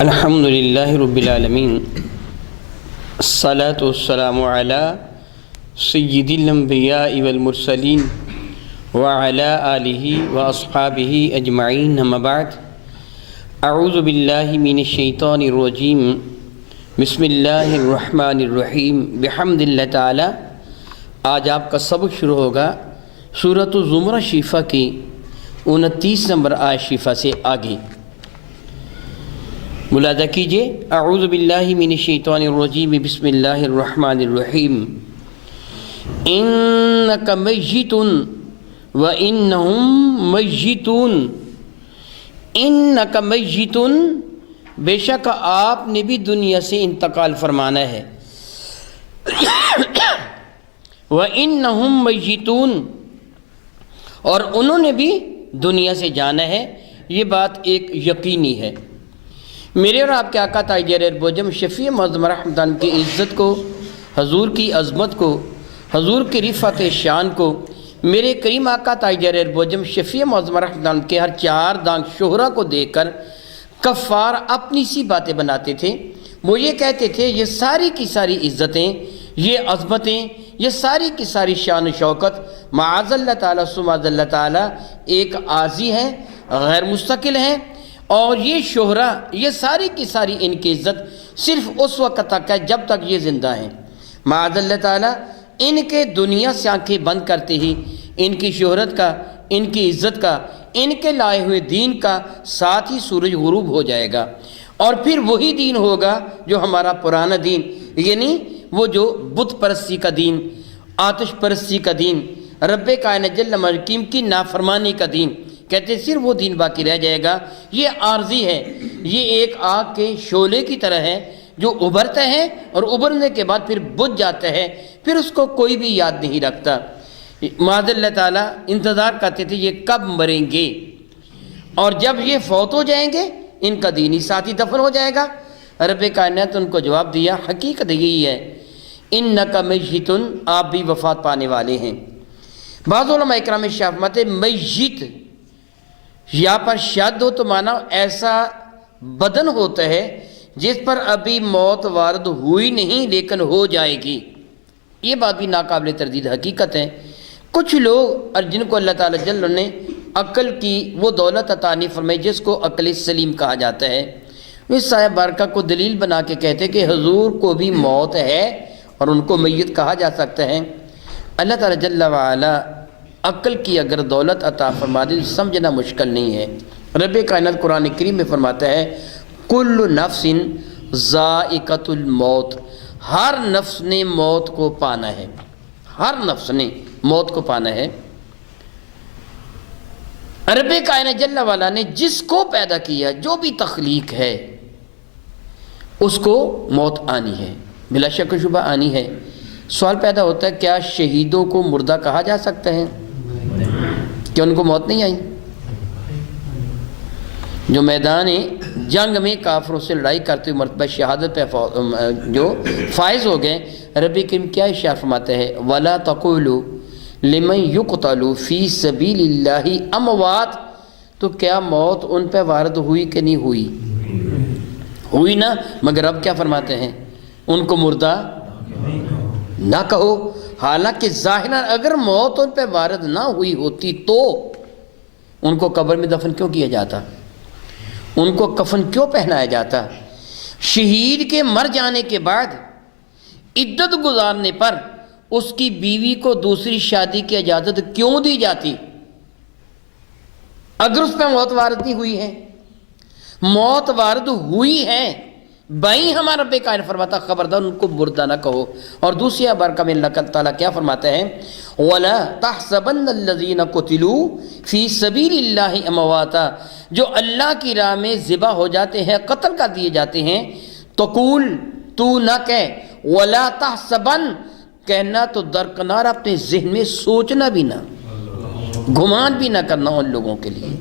الحمد للہ رب العالمین الصلاۃ والسلام علی سید الانبیاء والمرسلین وعلی آلہ واصحابہ اجمعین اما بعد اعوذ باللہ من الشیطان الرجیم بسم اللہ الرحمن الرحیم بحمد اللہ تعالی۔ آج آپ کا سبق شروع ہوگا سورۃ الزمرہ شیفہ کی 29 نمبر آیت شیفہ سے آگے۔ ملاحظہ کیجئے، اعوذ باللہ من الشیطان الرجیم بسم اللہ الرحمن الرحیم انک میت وانہم میتون۔ انک میت، بے شک آپ نے بھی دنیا سے انتقال فرمانا ہے، وانہم میتون، اور انہوں نے بھی دنیا سے جانا ہے۔ یہ بات ایک یقینی ہے۔ میرے اور آپ کے آقا تاجر بوجم شفیع معظم رحمت اللہ کی عزت کو، حضور کی عظمت کو، حضور کی رفعت شان کو، میرے کریم آقا تاجر بوجم شفیع معظم رحمت اللہ کے ہر چار دانگ شہرہ کو دیکھ کر کفار اپنی سی باتیں بناتے تھے۔ وہ یہ کہتے تھے یہ ساری کی ساری عزتیں، یہ عظمتیں، یہ ساری کی ساری شان و شوکت معاذ اللہ تعالیٰ سماذ اللہ تعالیٰ ایک عارضی ہیں، غیر مستقل ہیں، اور یہ شہرہ، یہ ساری کی ساری ان کی عزت صرف اس وقت تک ہے جب تک یہ زندہ ہیں۔ معاذ اللہ تعالیٰ ان کے دنیا سے آنکھیں بند کرتے ہی ان کی شہرت کا، ان کی عزت کا، ان کے لائے ہوئے دین کا ساتھ ہی سورج غروب ہو جائے گا، اور پھر وہی دین ہوگا جو ہمارا پرانا دین، یعنی وہ جو بت پرستی کا دین، آتش پرستی کا دین، رب کائنات جل مجدہ کی نافرمانی کا دین، کہتے صرف وہ دین باقی رہ جائے گا۔ یہ عارضی ہے، یہ ایک آگ کے شعلے کی طرح ہے جو ابھرتا ہے اور ابھرنے کے بعد پھر بجھ جاتا ہے، پھر اس کو کوئی بھی یاد نہیں رکھتا۔ معاذ اللہ تعالیٰ انتظار کرتے تھے یہ کب مریں گے، اور جب یہ فوت ہو جائیں گے ان کا دینی ساتھی دفن ہو جائے گا۔ رب کائنات ان کو جواب دیا، حقیقت یہی ہے، انک میت، آپ بھی وفات پانے والے ہیں۔ بعض علماء اکرام فرماتے ہیں میت یہاں پر شد ہو تو مانا ایسا بدن ہوتا ہے جس پر ابھی موت وارد ہوئی نہیں لیکن ہو جائے گی۔ یہ بات بھی ناقابل تردید حقیقت ہے۔ کچھ لوگ اور جن کو اللہ تعالیٰ جل نے عقل کی وہ دولت عطا نہیں فرمائی جس کو عقل سلیم کہا جاتا ہے، وہ اس آیت بارکہ کو دلیل بنا کے کہتے کہ حضور کو بھی موت ہے اور ان کو میت کہا جا سکتا ہے۔ اللہ تعالیٰ جل وعلا عقل کی اگر دولت عطا فرما دے سمجھنا مشکل نہیں ہے۔ رب کائنات قرآن کریم میں فرماتا ہے کل نفس ذائقۃ الموت، ہر نفس نے موت کو پانا ہے، ہر نفس نے موت کو پانا ہے۔ رب کائنات جل وعلا نے جس کو پیدا کیا، جو بھی تخلیق ہے، اس کو موت آنی ہے، بلا شک و شبہ آنی ہے۔ سوال پیدا ہوتا ہے کیا شہیدوں کو مردہ کہا جا سکتا ہے؟ کہ ان کو موت نہیں آئی؟ جو میدان جنگ میں کافروں سے لڑائی کرتے ہوئے مرتبہ شہادت پہ جو فائز ہو گئے، رب کریم کیا ارشاد فرماتا ہے وَلَا تَقُولُوا لِمَنْ يُقْتَلُ فِي سَبِيلِ اللَّهِ أَمْوَاتٌ، تو کیا موت ان پہ وارد ہوئی کہ نہیں ہوئی؟ ہوئی نا، مگر اب کیا فرماتے ہیں ان کو مردہ نہ کہو، حالانکہ ظاہراً اگر موت ان پہ وارد نہ ہوئی ہوتی تو ان کو قبر میں دفن کیوں کیا جاتا، ان کو کفن کیوں پہنایا جاتا؟ شہید کے مر جانے کے بعد عدت گزارنے پر اس کی بیوی کو دوسری شادی کی اجازت کیوں دی جاتی اگر اس پہ موت وارد نہیں ہوئی ہے؟ موت وارد ہوئی ہے، بھائی ہمارا رب کائنات فرماتا خبردار ان کو مردہ نہ کہو۔ اور دوسری بارکہ میں اللہ تعالیٰ کیا فرماتا ہے وَلَا تَحْسَبَنَّ الَّذِينَ قُتِلُوا فِي سَبِيلِ اللَّهِ أَمْوَاتًا، جو اللہ کی راہ میں ذبح ہو جاتے ہیں، قتل کر دیے جاتے ہیں، تقول، تو نہ کہہ، وَلَا تَحْسَبَنَّ، کہنا تو درکنار اپنے ذہن میں سوچنا بھی نہ، گمان بھی نہ کرنا ان لوگوں کے لیے۔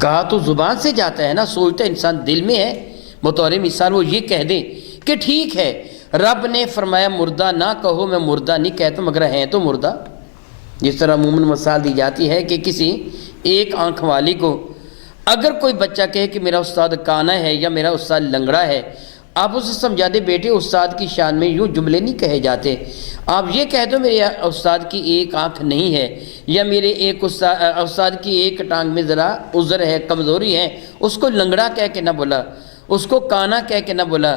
کہا تو زبان سے جاتا ہے نا، سوچتا انسان دل میں ہے۔ بطور مثال وہ یہ کہہ دے کہ ٹھیک ہے رب نے فرمایا مردہ نہ کہو، میں مردہ نہیں کہتا مگر ہیں تو مردہ۔ جس طرح عموماً مثال دی جاتی ہے کہ کسی ایک آنکھ والی کو اگر کوئی بچہ کہے کہ میرا استاد کانا ہے یا میرا استاد لنگڑا ہے، آپ اسے سمجھا دیں بیٹے استاد کی شان میں یوں جملے نہیں کہے جاتے، آپ یہ کہہ دو میرے استاد کی ایک آنکھ نہیں ہے، یا میرے ایک استاد کی ایک ٹانگ میں ذرا عذر ہے، کمزوری ہے، اس کو لنگڑا کہہ کے نہ بولا، اس کو کانا کہہ کے نہ بولا،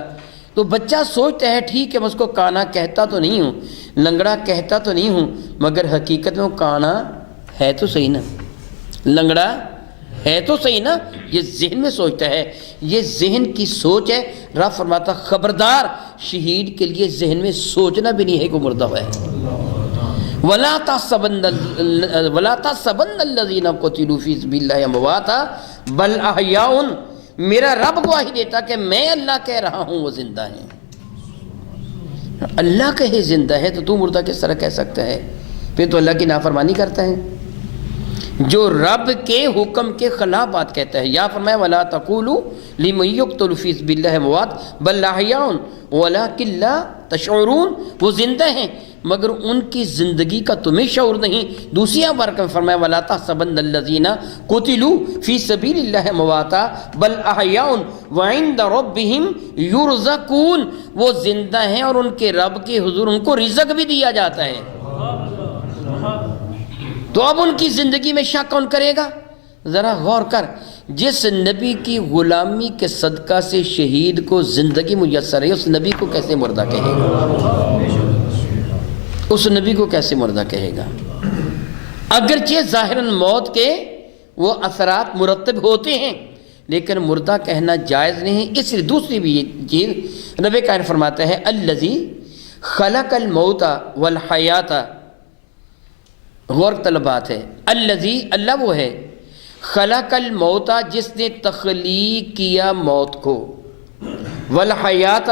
تو بچہ سوچتا ہے ٹھیک ہے میں اس کو کانا کہتا تو نہیں ہوں، لنگڑا کہتا تو نہیں ہوں، مگر حقیقت میں وہ کانا ہے تو صحیح نا، لنگڑا ہے تو صحیح نا، یہ ذہن میں سوچتا ہے، یہ ذہن کی سوچ ہے۔ رب فرماتا خبردار شہید کے لیے ذہن میں سوچنا بھی نہیں ہے کہ وہ مردہ ہوا ہے۔ وَلَا تَحْسَبَنَّ الَّذِينَ قُتِلُوا فِي سَبِيلِ اللَّهِ أَمْوَاتًا بَلْ أَحْيَاءٌ، میرا رب گواہی دیتا کہ میں اللہ کہہ رہا ہوں وہ زندہ ہیں۔ اللہ کہے زندہ ہے تو مردہ کس طرح کہہ سکتا ہے؟ پھر تو اللہ کی نافرمانی کرتا ہے، جو رب کے حکم کے خلاف بات کہتا ہے۔ یا فرمایا وَلَا تَقُولُوا لِمَن يُقْتَلُ فِي سَبِيلِ اللَّهِ أَمْوَاتٌ بَلْ أَحْيَاءٌ وَلَٰكِن لَّا تَشْعُرُونَ، وہ زندہ ہیں مگر ان کی زندگی کا تمہیں شعور نہیں۔ دوسری بار میں فرمایا وَلَا تَحْسَبَنَّ الَّذِينَ قُتِلُوا فِي سَبِيلِ اللَّهِ أَمْوَاتًا بَلْ أَحْيَاءٌ وَعِندَ رَبِّهِمْ يُرْزَقُونَ، وہ زندہ ہیں اور ان کے رب کے حضور ان کو رزق بھی دیا جاتا ہے۔ تو اب ان کی زندگی میں شک کون کرے گا؟ ذرا غور کر، جس نبی کی غلامی کے صدقہ سے شہید کو زندگی میسر ہے، اس نبی کو کیسے مردہ کہے گا؟ اس نبی کو کیسے مردہ کہے گا؟ اگرچہ ظاہراً موت کے وہ اثرات مرتب ہوتے ہیں لیکن مردہ کہنا جائز نہیں۔ اس لیے دوسری بھی یہ چیز نبی کائن فرماتا ہے الذی خلق الموت والحیات، غور طلب بات ہے، الذی اللہ وہ ہے، خلق الموت جس نے تخلیق کیا موت کو، والحیات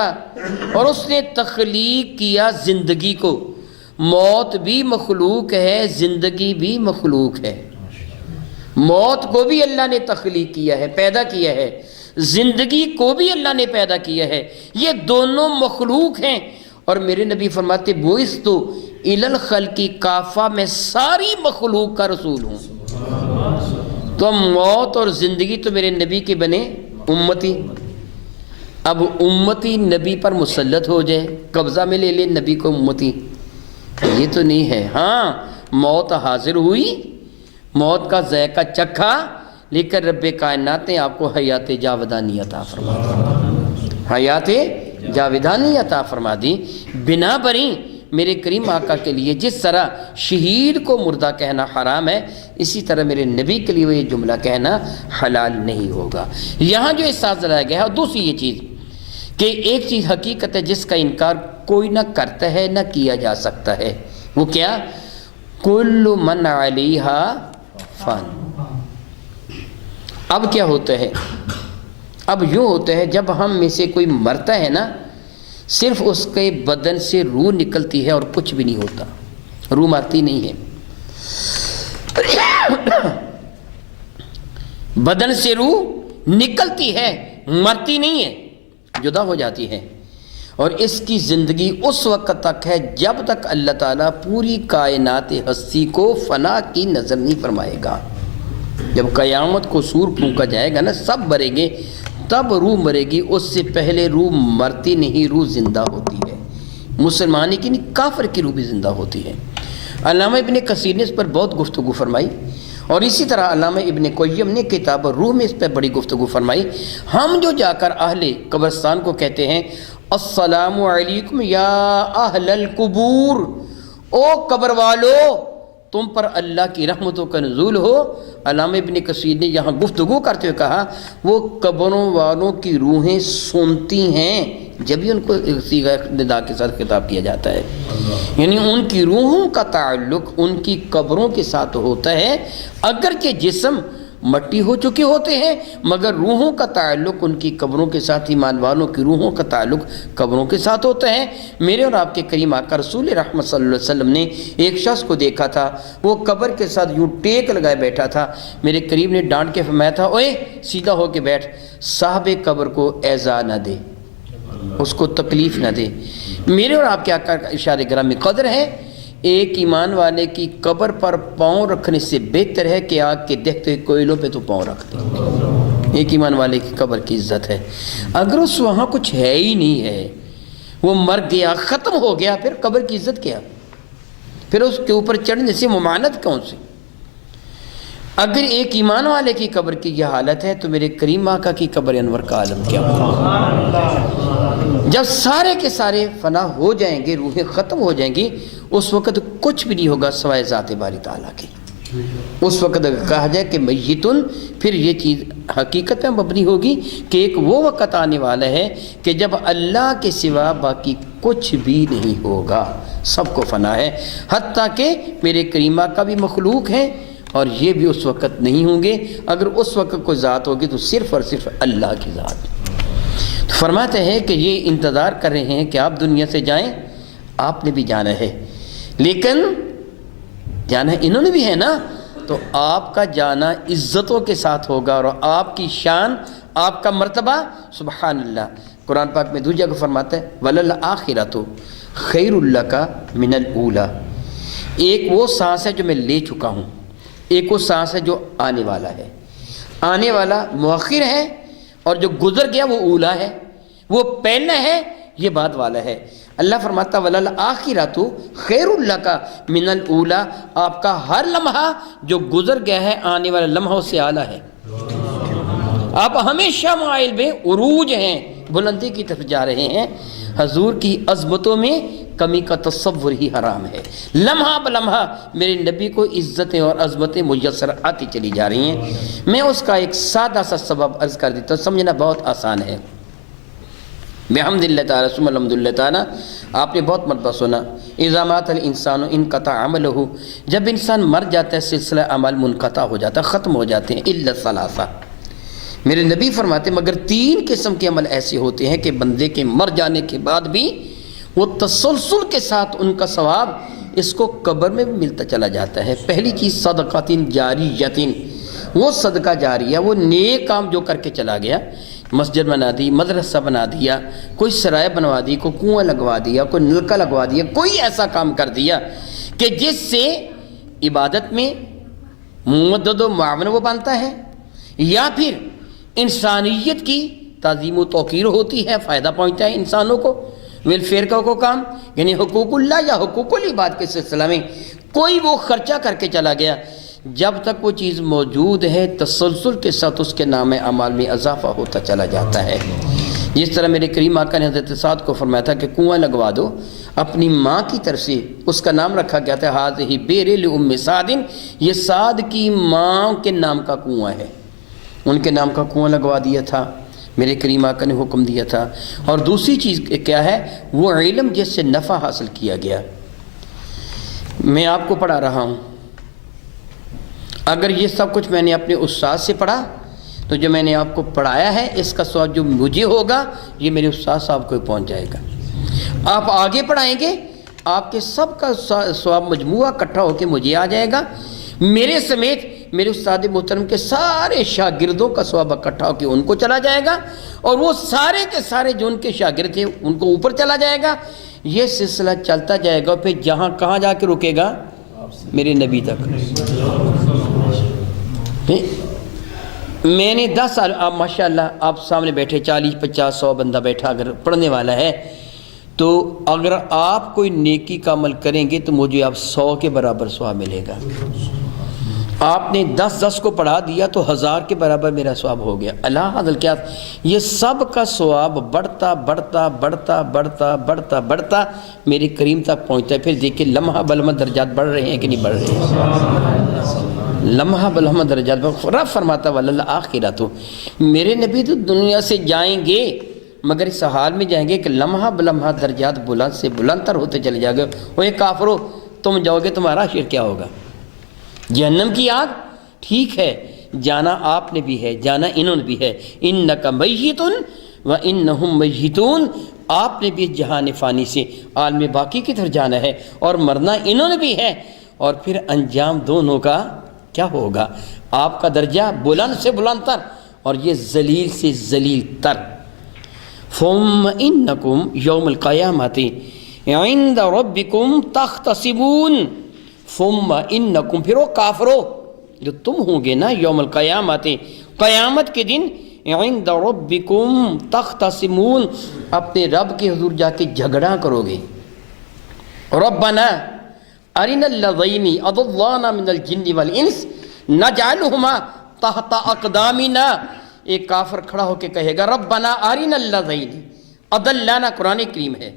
اور اس نے تخلیق کیا زندگی کو۔ موت بھی مخلوق ہے، زندگی بھی مخلوق ہے۔ موت کو بھی اللہ نے تخلیق کیا ہے، پیدا کیا ہے، زندگی کو بھی اللہ نے پیدا کیا ہے، یہ دونوں مخلوق ہیں۔ اور میرے نبی فرماتے بعثت الی الخلق کافہ، میں ساری مخلوق کا رسول ہوں۔ تو موت اور زندگی تو میرے نبی کے بنے امتی، اب امتی نبی پر مسلط ہو جائے، قبضہ میں لے لے نبی کو امتی، یہ تو نہیں ہے۔ ہاں موت حاضر ہوئی، موت کا ذائقہ چکھا، لیکن رب کائنات نے آپ کو حیات جاودانی عطا فرما دی، حیات جاودانی عطا فرما دی۔ بنا بری میرے کریم آقا کے لیے جس طرح شہید کو مردہ کہنا حرام ہے، اسی طرح میرے نبی کے لیے وہ یہ جملہ کہنا حلال نہیں ہوگا۔ یہاں جو احساس دلایا گیا ہے، اور دوسری یہ چیز کہ ایک چیز حقیقت ہے جس کا انکار کوئی نہ کرتا ہے نہ کیا جا سکتا ہے، وہ کیا؟ کل من علیہا فان۔ اب کیا ہوتا ہے؟ اب یوں ہوتا ہے جب ہم میں سے کوئی مرتا ہے نا، صرف اس کے بدن سے روح نکلتی ہے اور کچھ بھی نہیں ہوتا، روح مرتی نہیں ہے، بدن سے روح نکلتی ہے، مرتی نہیں ہے، جدا ہو جاتی ہے۔ اور اس کی زندگی اس وقت تک ہے جب تک اللہ تعالیٰ پوری کائنات ہستی کو فنا کی نظر نہیں فرمائے گا۔ جب قیامت کو سور پھونکا جائے گا نا، سب مریں گے، تب روح مرے گی، اس سے پہلے روح مرتی نہیں، روح زندہ ہوتی ہے۔ مسلمانی کی نہیں، کافر کی روح بھی زندہ ہوتی ہے۔ علامہ ابن کثیر نے اس پر بہت گفتگو فرمائی، اور اسی طرح علامہ ابن قیم نے کتاب روح میں اس پر بڑی گفتگو فرمائی۔ ہم جو جا کر اہل قبرستان کو کہتے ہیں السلام علیکم یا اہل القبور، او قبر والو تم پر اللہ کی رحمتوں کا نزول ہو، علامہ ابن کثیر نے یہاں گفتگو کرتے ہوئے کہا وہ قبروں والوں کی روحیں سنتی ہیں جب ہی ان کو صیغہ ندا کے ساتھ خطاب کیا جاتا ہے، یعنی ان کی روحوں کا تعلق ان کی قبروں کے ساتھ ہوتا ہے، اگرچہ جسم مٹی ہو چکے ہوتے ہیں مگر روحوں کا تعلق ان کی قبروں کے ساتھ، ایمان والوں کی روحوں کا تعلق قبروں کے ساتھ ہوتا ہے۔ میرے اور آپ کے کریم آقا رسول رحمت صلی اللہ علیہ وسلم نے ایک شخص کو دیکھا تھا، وہ قبر کے ساتھ یوں ٹیک لگائے بیٹھا تھا، میرے کریم نے ڈانٹ کے فرمایا تھا اوئے سیدھا ہو کے بیٹھ، صاحب قبر کو ایذا نہ دے، اس کو تکلیف نہ دے۔ میرے اور آپ کے آقا کا اشارے گرامی قدر ہے، ایک ایمان والے کی قبر پر پاؤں رکھنے سے بہتر ہے کہ آگ کے دہتے کوئلوں پہ تو پاؤں رکھ دیں۔ ایک ایمان والے کی قبر کی عزت ہے۔ اگر اس وہاں کچھ ہے ہی نہیں ہے، وہ مر گیا، ختم ہو گیا، پھر قبر کی عزت کیا؟ پھر اس کے اوپر چڑھنے سے ممانعت کون سی؟ اگر ایک ایمان والے کی قبر کی یہ حالت ہے تو میرے کریم آقا کی قبر انور کا عالم کیا ہوگا؟ جب سارے کے سارے فنا ہو جائیں گے، روحیں ختم ہو جائیں گی، اس وقت کچھ بھی نہیں ہوگا سوائے ذات باری تعالیٰ کی۔ اس وقت اگر کہا جائے کہ میتن، پھر یہ چیز حقیقت میں مبنی ہوگی کہ ایک وہ وقت آنے والا ہے کہ جب اللہ کے سوا باقی کچھ بھی نہیں ہوگا، سب کو فنا ہے، حتیٰ کہ میرے کریمہ کا بھی مخلوق ہے اور یہ بھی اس وقت نہیں ہوں گے۔ اگر اس وقت کوئی ذات ہوگی تو صرف اور صرف اللہ کی ذات۔ تو فرماتے ہیں کہ یہ انتظار کر رہے ہیں کہ آپ دنیا سے جائیں، آپ نے بھی جانا ہے، لیکن جانا انہوں نے بھی ہے نا، تو آپ کا جانا عزتوں کے ساتھ ہوگا اور آپ کی شان، آپ کا مرتبہ، سبحان اللہ، قرآن پاک میں دوسری جگہ فرماتا ہے وَلَلْآخِرَةُ خَيْرٌ لَكَ مِنَ الْأُولَى۔ ایک وہ سانس ہے جو میں لے چکا ہوں، ایک وہ سانس ہے جو آنے والا ہے۔ آنے والا مؤخر ہے اور جو گزر گیا وہ اولا ہے، وہ پہلا ہے، یہ بعد والا ہے۔ اللہ فرماتا وَلَلْآخِرَةُ خَيْرٌ لَكَ مِنَ الْأُولَى، آپ کا ہر لمحہ جو گزر گیا ہے آنے والا لمحہ اس سے اعلیٰ ہے۔ آپ ہمیشہ مائل میں عروج ہیں، بلندی کی طرف جا رہے ہیں۔ حضور کی عظمتوں میں کمی کا تصور ہی حرام ہے۔ لمحہ بلمحہ میرے نبی کو عزتیں اور عظمتیں میسر آتی چلی جا رہی ہیں۔ میں اس کا ایک سادہ سا سبب عرض کر دیتا ہوں، سمجھنا بہت آسان ہے۔ بحمد اللہ تعالیٰ ثم الحمد للہ تعالیٰ، آپ نے بہت مرتبہ سنا اذا مات الانسان انقطع عملہ، جب انسان مر جاتا ہے سلسلہ عمل منقطع ہو جاتا ہے، ختم ہو جاتے ہیں، الا ثلاثہ، میرے نبی فرماتے ہیں مگر 3 قسم کے عمل ایسے ہوتے ہیں کہ بندے کے مر جانے کے بعد بھی وہ تسلسل کے ساتھ ان کا ثواب اس کو قبر میں بھی ملتا چلا جاتا ہے۔ پہلی چیز صدقۃ جاریۃ، وہ صدقہ جاریہ، وہ نیک کام جو کر کے چلا گیا، مسجد بنا دی، مدرسہ بنا دیا، کوئی سرائے بنوا دی، کوئی کنواں لگوا دیا، کوئی نلکا لگوا دیا، کوئی ایسا کام کر دیا کہ جس سے عبادت میں ممدد و معاون وہ بنتا ہے، یا پھر انسانیت کی تعظیم و توقیر ہوتی ہے، فائدہ پہنچتا ہے انسانوں کو، ویلفیئر کا کوئی کام، یعنی حقوق اللہ یا حقوق العباد کے سلسلہ میں کوئی وہ خرچہ کر کے چلا گیا، جب تک وہ چیز موجود ہے تسلسل کے ساتھ اس کے نام اعمال میں اضافہ ہوتا چلا جاتا ہے۔ جس طرح میرے کریم آقا نے حضرت سعد کو فرمایا تھا کہ کنواں لگوا دو، اپنی ماں کی طرف سے اس کا نام رکھا گیا تھا ہذہ بئر لأم سعد، یہ سعد کی ماں کے نام کا کنواں ہے، ان کے نام کا کنواں لگوا دیا تھا، میرے کریم آقا نے حکم دیا تھا۔ اور دوسری چیز کیا ہے، وہ علم جس سے نفع حاصل کیا گیا۔ میں آپ کو پڑھا رہا ہوں، اگر یہ سب کچھ میں نے اپنے استاد سے پڑھا تو جو میں نے آپ کو پڑھایا ہے اس کا ثواب جو مجھے ہوگا یہ میرے استاد صاحب کو پہنچ جائے گا۔ آپ آگے پڑھائیں گے، آپ کے سب کا ثواب مجموعہ اکٹھا ہو کے مجھے آ جائے گا، میرے سمیت میرے استاد محترم کے سارے شاگردوں کا ثواب اکٹھا ہو کے ان کو چلا جائے گا، اور وہ سارے کے سارے جو ان کے شاگرد تھے ان کو اوپر چلا جائے گا۔ یہ سلسلہ چلتا جائے گا، پھر جہاں کہاں جا کے رکے گا، میرے نبی تک۔ میں نے 10 سال، آپ ماشاءاللہ آپ سامنے بیٹھے 40 50 100 بندہ بیٹھا اگر پڑھنے والا ہے، تو اگر آپ کوئی نیکی کا عمل کریں گے تو مجھے آپ 100 کے برابر ثواب ملے گا۔ آپ نے 10 کو پڑھا دیا تو 1000 کے برابر میرا ثواب ہو گیا۔ اللہ حضر کیا، یہ سب کا ثواب بڑھتا بڑھتا بڑھتا بڑھتا بڑھتا بڑھتا میرے کریم تک پہنچتا ہے۔ پھر دیکھیں لمحہ بلمحہ درجات بڑھ رہے ہیں کہ نہیں بڑھ رہے ہیں، لمحہ بلمحہ درجات رب فرماتا وَلَلْآخِرَةُ، میرے نبی تو دنیا سے جائیں گے مگر اس حال میں جائیں گے کہ لمحہ بلمحہ درجات بلند سے بلند تر ہوتے چلے جائے گے۔ وہ ایک کافرو، تم جاؤ گے تمہارا حشر کیا ہوگا؟ جہنم کی آگ، ٹھیک ہے جانا آپ نے بھی ہے، جانا انہوں نے بھی ہے، اِنَّكَ مَيِّتٌ وَإِنَّهُمْ مَيِّتُونَ، آپ نے بھی جہان فانی سے عالم باقی کی طرف جانا ہے، اور مرنا انہوں نے بھی ہے، اور پھر انجام دونوں کا کیا ہوگا؟ آپ کا درجہ بلند سے بلند تر اور یہ ذلیل سے ذلیل تر۔ ثُمَّ إِنَّكُمْ يَوْمَ الْقِيَامَةِ عِنْدَ رَبِّكُمْ تَخْتَصِمُونَ، ثُمَّ إِنَّكُمْ، پھر وہ کافرو جو تم ہوں گے نا یوم القیامت قیامت کے دن عند ربکم تختصمون، اپنے رب کے حضور جا کے جھگڑا کرو گے۔ ربنا ارنا الذین اضلانا من الجن والانس نجعلہما تحت اقدامنا، ایک کافر کھڑا ہو کے کہے گا ربنا ارنا الذین اضلانا، قرآن کریم ہے،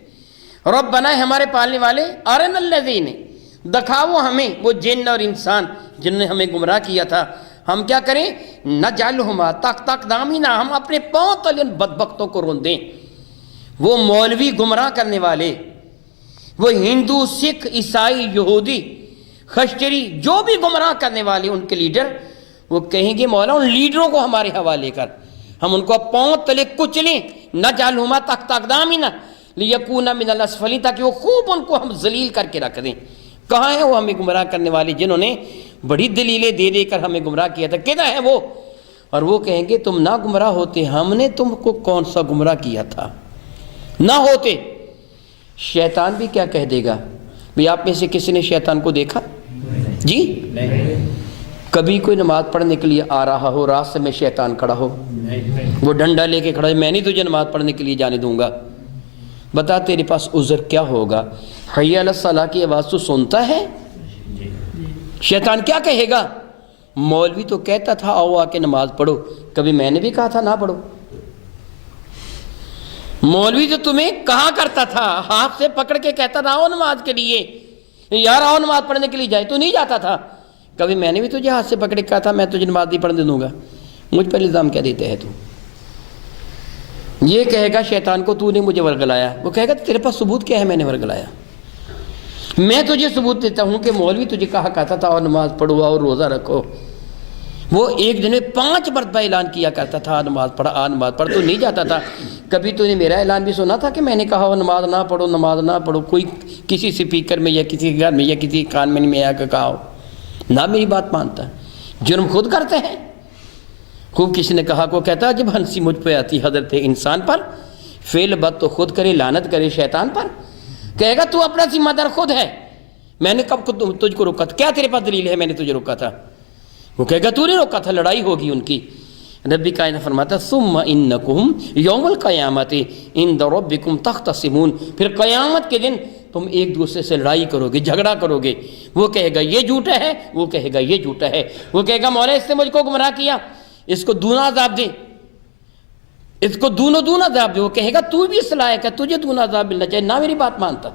ربنا ہمارے پالنے والے، ارنا الذین دکھاؤ ہمیں وہ جن اور انسان جنہوں نے ہمیں گمراہ کیا تھا، ہم کیا کریں؟ نجعلہما تحت اقدامنا، ہم اپنے پاؤں تلے ان بدبختوں کو رون دیں۔ وہ مولوی گمراہ کرنے والے، وہ ہندو، سکھ، عیسائی، یہودی، خشتری، جو بھی گمراہ کرنے والے ان کے لیڈر، وہ کہیں گے مولا ان لیڈروں کو ہمارے حوالے کر، ہم ان کو پاؤں تلے کچلیں، نجعلہما تحت اقدامنا لیکونا من الاسفلین، تاکہ وہ خوب ان کو ہم ذلیل کر کے رکھ دیں۔ کہاں ہیں وہ ہمیں گمراہ کرنے والے جنہوں نے بڑی دلیلیں دے دے کر ہمیں گمراہ کیا تھا؟ کدھر ہے وہ؟ اور وہ کہیں گے تم نہ گمراہ ہوتے ہم نے تم کو کون سا گمراہ کیا تھا، نہ ہوتے۔ شیطان بھی کیا کہہ دے گا؟ بھی آپ میں سے کسی نے شیطان کو دیکھا؟ جی کبھی کوئی نماز پڑھنے کے لیے آ رہا ہو، راستے میں شیطان کھڑا ہو، وہ ڈنڈا لے کے کھڑا ہے، میں نہیں تجھے نماز پڑھنے کے لیے جانے دوں گا، بتا تیرے پاس عذر کیا ہوگا؟ حی علی الصلاۃ کی آواز تو سنتا ہے؟ شیطان کیا کہے گا؟ مولوی تو کہتا تھا آؤ آ کے نماز پڑھو، کبھی میں نے بھی کہا تھا نہ پڑھو؟ مولوی تو تمہیں کہا کرتا تھا، ہاتھ سے پکڑ کے کہتا تھا آؤ نماز کے لیے، یار آؤ نماز پڑھنے کے لیے جائے، تو نہیں جاتا تھا؟ کبھی میں نے بھی تجھے ہاتھ سے پکڑ کے کہا تھا میں تجھے نماز نہیں پڑھنے دوں گا؟ مجھ پر الزام کیا دیتے ہے تو؟ یہ کہے گا شیطان کو تو نے مجھے ورگلایا، وہ کہے گا تیرے پاس ثبوت کیا ہے میں نے ورگلایا؟ میں تجھے ثبوت دیتا ہوں کہ مولوی تجھے کہا کرتا تھا اور نماز پڑھو اور روزہ رکھو، وہ ایک دن میں 5 مرتبہ اعلان کیا کرتا تھا نماز پڑھ آ نماز پڑھ، تو نہیں جاتا تھا۔ کبھی تو نے میرا اعلان بھی سنا تھا کہ میں نے کہا ہو نماز نہ پڑھو نماز نہ پڑھو؟ کوئی کسی سپیکر میں یا کسی گھر میں یا کسی کان میں آ کے کہا ہو؟ نہ میری بات مانتا، جرم خود کرتے ہیں۔ خوب کسی نے کہا کو کہتا جب ہنسی مجھ پہ آتی حضرت انسان پر، فعل بد تو خود کرے لعنت کرے شیطان پر، کہے گا تو اپنا ذمہ دار خود ہے، میں نے کب تجھ کو روکا تھا؟ کیا تیرے پاس دلیل ہے میں نے تجھے روکا تھا؟ وہ کہے گا تو نے روکا تھا، لڑائی ہوگی ان کی۔ رب کائنات فرماتا ثم انکم یوم القیامت عند ربکم تختصمون، پھر قیامت کے دن تم ایک دوسرے سے لڑائی کرو گے، جھگڑا کرو گے، وہ کہے گا یہ جھوٹا ہے، وہ کہے گا یہ جھوٹا ہے، وہ کہے گا مولا اس نے مجھ کو گمراہ کیا، اس کو دونا عذاب دے، اس کو دونوں عذاب دے، وہ کہے گا تو بھی اس لائق ہے تجھے دونا عذاب ملنا چاہیے، نہ میری بات مانتا،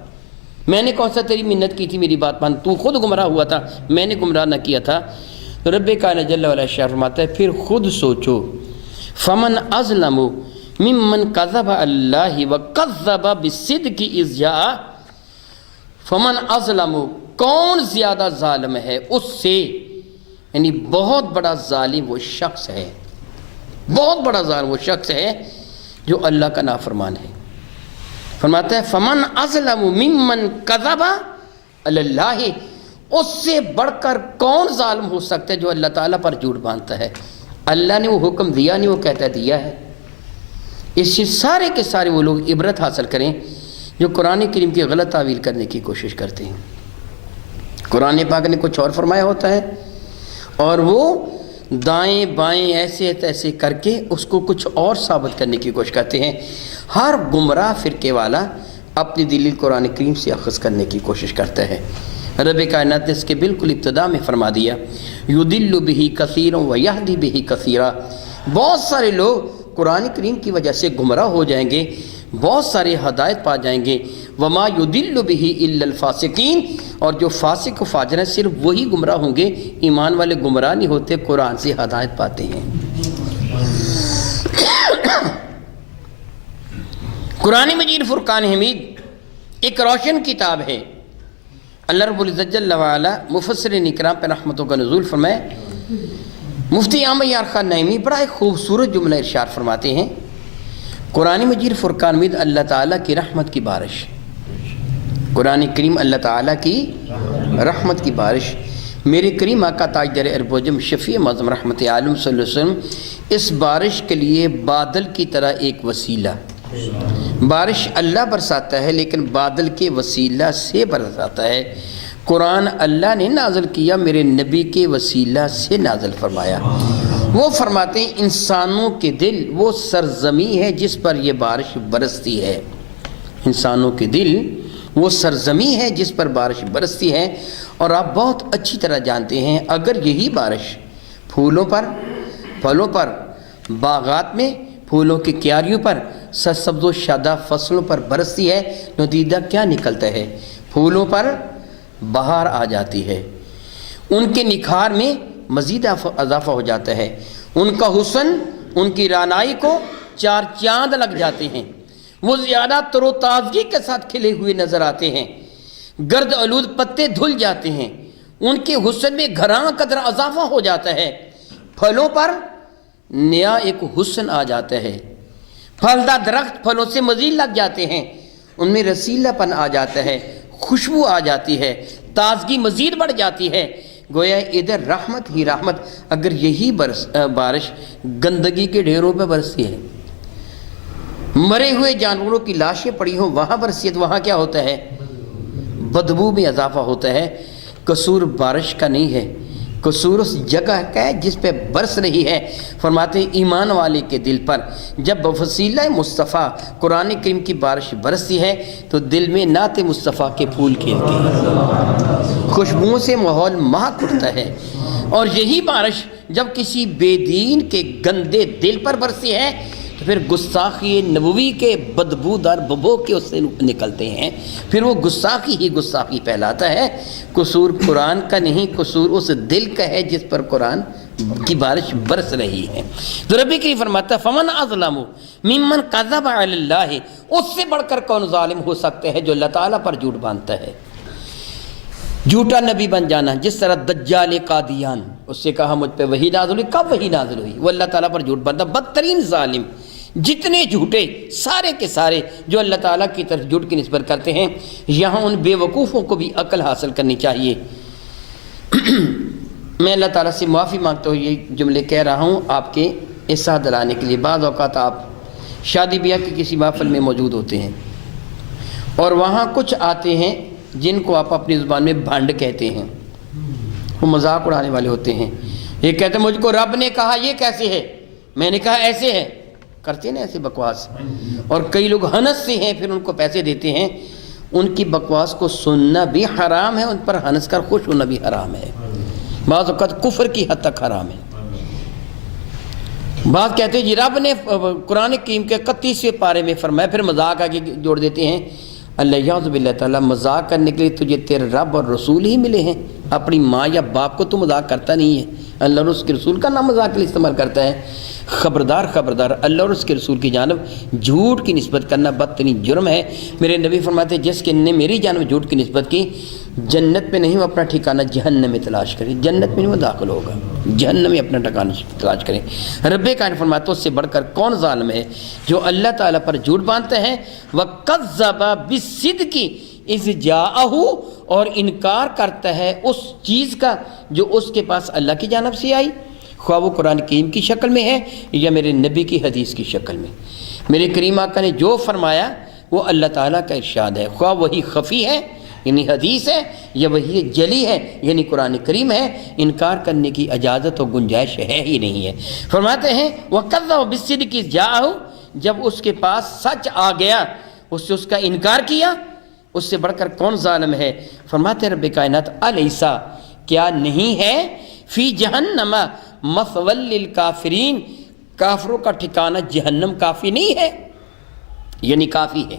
میں نے کون سا تیری منت کی تھی میری بات مان، تو خود گمراہ ہوا تھا، میں نے گمراہ نہ کیا تھا۔ تو رب کائنات جل وعلا شاہ فرماتا ہے پھر خود سوچو، فمن اظلم ممن کذب اللہ وکذب بالصدق اذ جاء، فمن اظلم کون زیادہ ظالم ہے اس سے، یعنی بہت بڑا ظالم وہ شخص ہے، بہت بڑا ظالم وہ شخص ہے جو اللہ کا نافرمان ہے۔ فرماتا ہے فمن اظلم ممن کذب علی اللہ، اس سے بڑھ کر کون ظالم ہو سکتا ہے جو اللہ تعالیٰ پر جھوٹ باندھتا ہے؟ اللہ نے وہ حکم دیا نہیں، وہ کہتا ہے دیا ہے۔ اس سے سارے کے سارے وہ لوگ عبرت حاصل کریں جو قرآن کریم کی غلط تعویل کرنے کی کوشش کرتے ہیں۔ قرآن پاک نے کچھ اور فرمایا ہوتا ہے اور وہ دائیں بائیں ایسے تیسے کر کے اس کو کچھ اور ثابت کرنے کی کوشش کرتے ہیں۔ ہر گمراہ فرقے والا اپنی دلیل قرآن کریم سے اخذ کرنے کی کوشش کرتا ہے۔ رب کائنات نے اس کے بالکل ابتدا میں فرما دیا یضل بہ کثیرا ویہدی بہ کثیرا، بہت سارے لوگ قرآن کریم کی وجہ سے گمراہ ہو جائیں گے، بہت سارے ہدایت پا جائیں گے، وما یضل بہ الا الفاسقین، اور جو فاسق و فاجر ہیں صرف وہی گمراہ ہوں گے، ایمان والے گمراہ نہیں ہوتے، قرآن سے ہدایت پاتے ہیں۔ قرآن مجید فرقان حمید ایک روشن کتاب ہے۔ اللہ رب العزت جل وعلا مفسرین اکرام پہ رحمتوں کا نزول فرمائے۔ مفتی احمد یار خان نعیمی بڑا ایک خوبصورت جملہ ارشاد فرماتے ہیں، قرآن مجید فرقان حمید اللہ تعالیٰ کی رحمت کی بارش، قرآن کریم اللہ تعالیٰ کی رحمت کی بارش، میرے کریم آقا تاجدار ارب و عجم شفیع معظم رحمت عالم صلی اللہ علیہ وسلم اس بارش کے لیے بادل کی طرح ایک وسیلہ، بارش اللہ برساتا ہے لیکن بادل کے وسیلہ سے برساتا ہے۔ قرآن اللہ نے نازل کیا، میرے نبی کے وسیلہ سے نازل فرمایا۔ وہ فرماتے ہیں انسانوں کے دل وہ سرزمی ہے جس پر یہ بارش برستی ہے، انسانوں کے دل وہ سرزمی ہے جس پر بارش برستی ہے، اور آپ بہت اچھی طرح جانتے ہیں اگر یہی بارش پھولوں پر، پھلوں پر، باغات میں پھولوں کی کیاریوں پر، سرسبز و شاداب فصلوں پر برستی ہے، نتیجہ کیا نکلتا ہے؟ پھولوں پر بہار آ جاتی ہے، ان کے نکھار میں مزید اضافہ ہو جاتا ہے، ان کا حسن، ان کی رعنائی کو چار چاند لگ جاتے ہیں، وہ زیادہ تر و تازگی کے ساتھ کھلے ہوئے نظر آتے ہیں، گرد آلود پتے دھل جاتے ہیں، ان کے حسن میں گھراں قدر اضافہ ہو جاتا ہے، پھلوں پر نیا ایک حسن آ جاتا ہے، پھلدار درخت پھلوں سے مزید لگ جاتے ہیں، ان میں رسیلا پن آ جاتا ہے، خوشبو آ جاتی ہے، تازگی مزید بڑھ جاتی ہے، گویا ادھر رحمت ہی رحمت۔ اگر یہی بارش گندگی کے ڈھیروں پہ برسی ہے، مرے ہوئے جانوروں کی لاشیں پڑی ہوں وہاں برسی ہے، تو وہاں کیا ہوتا ہے؟ بدبو میں اضافہ ہوتا ہے۔ قصور بارش کا نہیں ہے، قصور اس جگہ کا ہے جس پہ برس رہی ہے۔ فرماتے ہیں ایمان والے کے دل پر جب بوسیلہ مصطفیٰ قرآن کریم کی بارش برستی ہے تو دل میں نعت مصطفیٰ کے پھول کھلتے ہیں، خوشبوؤں سے ماحول مہک اٹھتا ہے، اور یہی بارش جب کسی بے دین کے گندے دل پر برستی ہے تو پھر گستاخی نبوی کے بدبودار ببو کے اس سے نکلتے ہیں، پھر وہ گستاخی ہی گستاخی پھیلاتا ہے۔ قصور قرآن کا نہیں، قصور اس دل کا ہے جس پر قرآن کی بارش برس رہی ہے۔ تو رب کریم فرماتا ہے فمن اظلم ممن کذب علی اللہ، اس سے بڑھ کر کون ظالم ہو سکتے ہیں جو اللہ تعالیٰ پر جھوٹ باندھتا ہے، جھوٹا نبی بن جانا، جس طرح دجال قادیان، اس سے کہا مجھ پہ وحی نازل ہوئی، کب وحی نازل ہوئی؟ وہ اللہ تعالیٰ پر جھوٹ باندھا، بدترین ظالم، جتنے جھوٹے سارے کے سارے جو اللہ تعالیٰ کی طرف جھوٹ کی نسبت کرتے ہیں۔ یہاں ان بے وقوفوں کو بھی عقل حاصل کرنی چاہیے۔ میں اللہ تعالیٰ سے معافی مانگتا ہوں، یہ جملے کہہ رہا ہوں آپ کے احساس دلانے کے لیے۔ بعض اوقات آپ شادی بیاہ کی کسی محفل میں موجود ہوتے ہیں اور وہاں کچھ آتے ہیں جن کو آپ اپنی زبان میں بھانڈ کہتے ہیں، وہ مذاق اڑانے والے ہوتے ہیں۔ یہ کہتے ہیں مجھ کو رب نے کہا یہ کیسے ہے، میں نے کہا ایسے ہے، کرتے ہیں نا ایسے بکواس۔ اور کئی لوگ ہنس سے ہیں، پھر ان کو پیسے دیتے ہیں۔ ان کی بکواس کو سننا بھی حرام ہے، ان پر ہنس کر خوش ہونا بھی حرام ہے، بعض اوقات کفر کی حد تک حرام ہے۔ بعض کہتے ہیں جی رب نے قرآن کریم کے 31ویں پارے میں فرمایا، پھر مذاق آگے جوڑ دیتے ہیں۔ اللہ یعوذ باللہ تعالیٰ، مذاق کرنے کے لیے تجھے تیرے رب اور رسول ہی ملے ہیں، اپنی ماں یا باپ کو تو مذاق کرتا نہیں ہے، اللہ اور اس کے رسول کا نام مذاق کے لیے استعمال کرتا ہے۔ خبردار خبردار، اللہ اور اس کے رسول کی جانب جھوٹ کی نسبت کرنا بدترین جرم ہے۔ میرے نبی فرماتے ہیں جس نے میری جانب جھوٹ کی نسبت کی، جنت میں نہیں وہ اپنا ٹھکانہ جہنم میں تلاش کرے، جنت میں نہیں وہ داخل ہوگا، جہنم میں اپنا ٹھکانہ تلاش کرے۔ رب کائنات فرماتا ہے اس سے بڑھ کر کون ظالم ہے جو اللہ تعالیٰ پر جھوٹ باندھتا ہے، وَكَذَّبَ بِالصِّدْقِ اِذْ جَاءَهُ، اور انکار کرتا ہے اس چیز کا جو اس کے پاس اللہ کی جانب سے آئی، خواہ وہ قرآن کریم کی شکل میں ہے یا میرے نبی کی حدیث کی شکل میں۔ میرے کریم آقا نے جو فرمایا وہ اللہ تعالیٰ کا ارشاد ہے، خواہ وہی خفی ہے یعنی حدیث ہے یا وہی جلی ہے یعنی قرآن کریم ہے، انکار کرنے کی اجازت و گنجائش ہے ہی نہیں ہے۔ فرماتے ہیں وَكَذَّبَ بِالصِّدْقِ إِذْ جَاءَهُ، جب اس کے پاس سچ آ گیا اس سے اس کا انکار کیا، اس سے بڑھ کر کون ظالم ہے۔ فرماتے ہیں رب کائنات الیسا، کیا نہیں ہے، فی جہنم مثوی للکافرین، کافروں کا ٹھکانہ جہنم کافی نہیں ہے، یعنی کافی ہے۔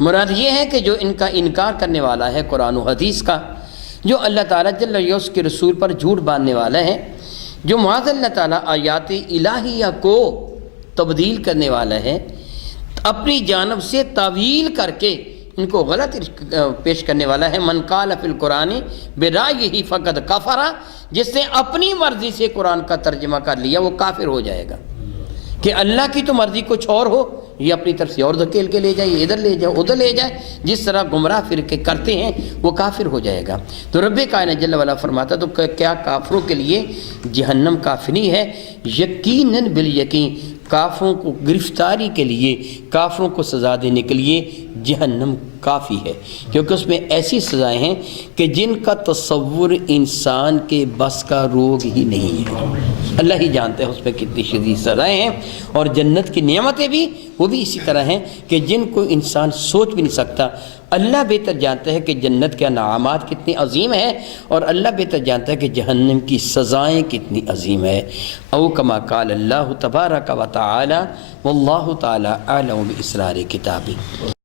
مراد یہ ہے کہ جو ان کا انکار کرنے والا ہے قرآن و حدیث کا، جو اللہ تعالیٰ جل وعلا اس کے رسول پر جھوٹ باندھنے والا ہے، جو معاذ اللہ تعالیٰ آیات الہیہ کو تبدیل کرنے والا ہے، اپنی جانب سے تعویل کر کے ان کو غلط پیش کرنے والا ہے۔ من قال فی القرآن برائیہ فقد کفر، جس نے اپنی مرضی سے قرآن کا ترجمہ کر لیا وہ کافر ہو جائے گا۔ کہ اللہ کی تو مرضی کچھ اور ہو، یہ اپنی طرف سے اور دھکیل کے لے جائے، یہ ادھر لے جائے ادھر لے جائے، جس طرح گمراہ فرقے کرتے ہیں وہ کافر ہو جائے گا۔ تو رب کائنات جل وعلا فرماتا تو کیا کافروں کے لیے جہنم کافی نہیں ہے؟ یقیناً بالیقین کافروں کو گرفتاری کے لیے، کافروں کو سزا دینے کے لیے جہنم کافی ہے، کیونکہ اس میں ایسی سزائیں ہیں کہ جن کا تصور انسان کے بس کا روگ ہی نہیں ہے۔ اللہ ہی جانتے ہیں اس میں کتنی شدید سزائیں ہیں، اور جنت کی نعمتیں بھی وہ بھی اسی طرح ہیں کہ جن کو انسان سوچ بھی نہیں سکتا۔ اللہ بہتر جانتا ہے کہ جنت کے انعامات کتنی عظیم ہیں، اور اللہ بہتر جانتا ہے کہ جہنم کی سزائیں کتنی عظیم ہے۔ او کما قال اللہ تبارک و تعالی واللہ تعالی اعلم باسرار کتابہ۔